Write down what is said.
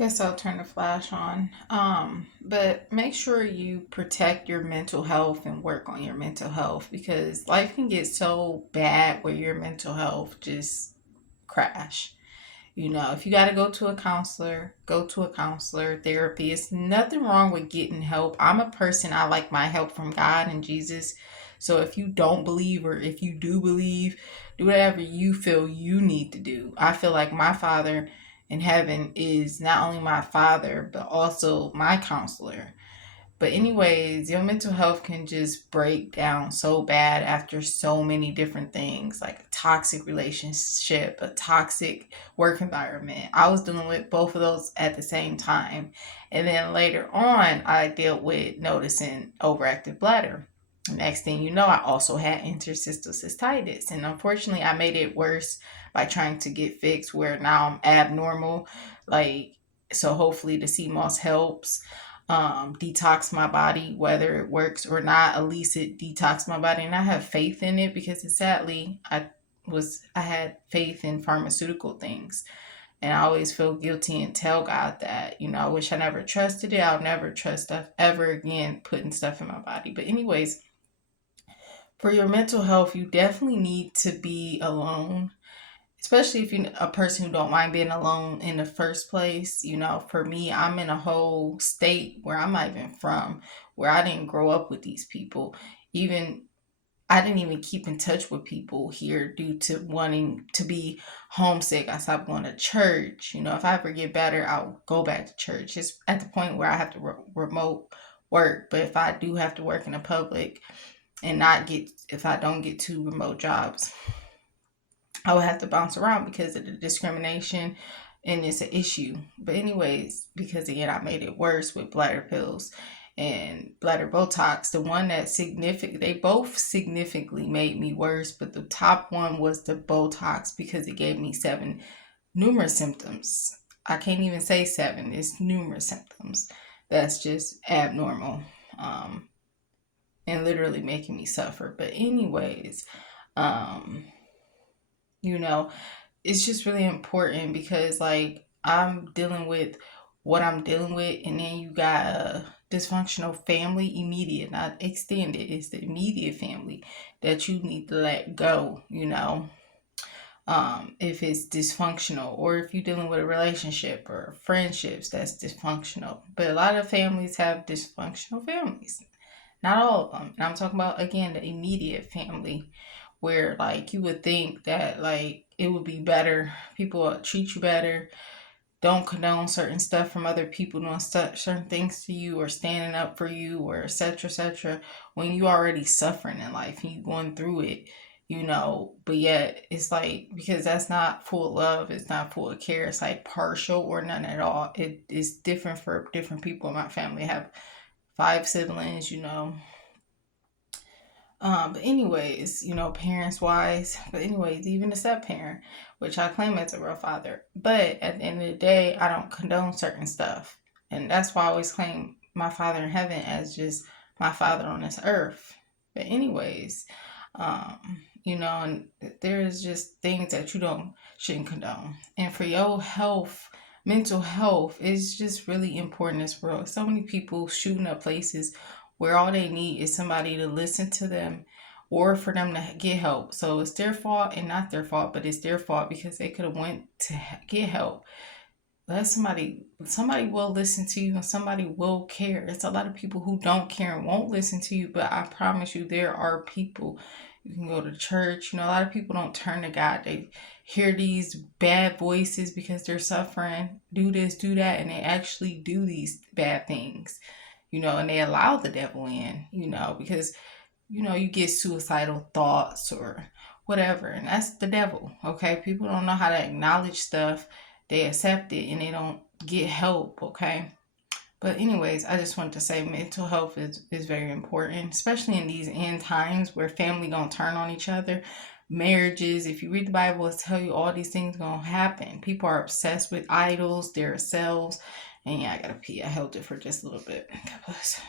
Guess I'll turn the flash on. But make sure you protect your mental health and work on your mental health because life can get so bad where your mental health just crash. If you got to go to a counselor, go to a counselor. Therapy is nothing wrong with getting help. I'm a person, I like my help from God and Jesus. So if you don't believe or if you do believe, do whatever you feel you need to do. I feel like my father in heaven is not only my father, but also my counselor. But anyways, your mental health can just break down so bad after so many different things, like a toxic relationship, a toxic work environment. I was dealing with both of those at the same time. And then later on, I dealt with noticing overactive bladder. Next thing you know, I also had interstitial cystitis. And unfortunately, I made it worse by trying to get fixed where now I'm abnormal. Like, so hopefully the CMOS helps detox my body, whether it works or not. At least it detox my body, and I have faith in it because sadly I had faith in pharmaceutical things, and I always feel guilty and tell God that I wish I never trusted it. I'll never trust stuff ever again, putting stuff in my body. But anyways, for your mental health, you definitely need to be alone, especially if you're a person who don't mind being alone in the first place. For me, I'm in a whole state where I'm not even from, where I didn't grow up with these people. Even I didn't even keep in touch with people here due to wanting to be homesick. I stopped going to church. If I ever get better, I'll go back to church. It's at the point where I have to remote work. But if I do have to work in the public and if I don't get two remote jobs, I would have to bounce around because of the discrimination, and it's an issue. But anyways, because again, I made it worse with bladder pills and bladder Botox. The one that they both significantly made me worse, but the top one was the Botox because it gave me numerous symptoms. I can't even say seven, it's numerous symptoms. That's just abnormal. And literally making me suffer. But anyways, um, you know, it's just really important because like I'm dealing with what I'm dealing with, and then you got a dysfunctional family, immediate, not extended. It's the immediate family that you need to let go. If it's dysfunctional, or if you're dealing with a relationship or friendships that's dysfunctional. But a lot of families have dysfunctional families, not all of them. And I'm talking about, again, the immediate family where like you would think that like it would be better, people will treat you better, don't condone certain stuff from other people doing certain things to you or standing up for you or etc when you already suffering in life and you going through it. But yet it's like, because that's not full love, it's not full of care, it's like partial or none at all. It is different for different people in my family. I have 5 siblings. But anyways, parents wise. But anyways, even a step parent, which I claim as a real father. But at the end of the day, I don't condone certain stuff. And that's why I always claim my father in heaven as just my father on this earth. But anyways, and there's just things that you don't shouldn't condone. And for your health, mental health is just really important in this world. So many people shooting up places where all they need is somebody to listen to them or for them to get help. So it's their fault and not their fault, but it's their fault because they could have went to get help. Let somebody will listen to you and somebody will care. It's a lot of people who don't care and won't listen to you, but I promise you there are people. You can go to church. A lot of people don't turn to God. They hear these bad voices because they're suffering. Do this, do that, and they actually do these bad things. And they allow the devil in, because you get suicidal thoughts or whatever, and that's the devil. Okay, people don't know how to acknowledge stuff. They accept it and they don't get help. Okay, but anyways, I just wanted to say mental health is very important, especially in these end times where family gonna turn on each other. Marriages, if you read the Bible, it tell you all these things gonna happen. People are obsessed with idols, their selves. And yeah, I gotta pee. I held it for just a little bit. God bless.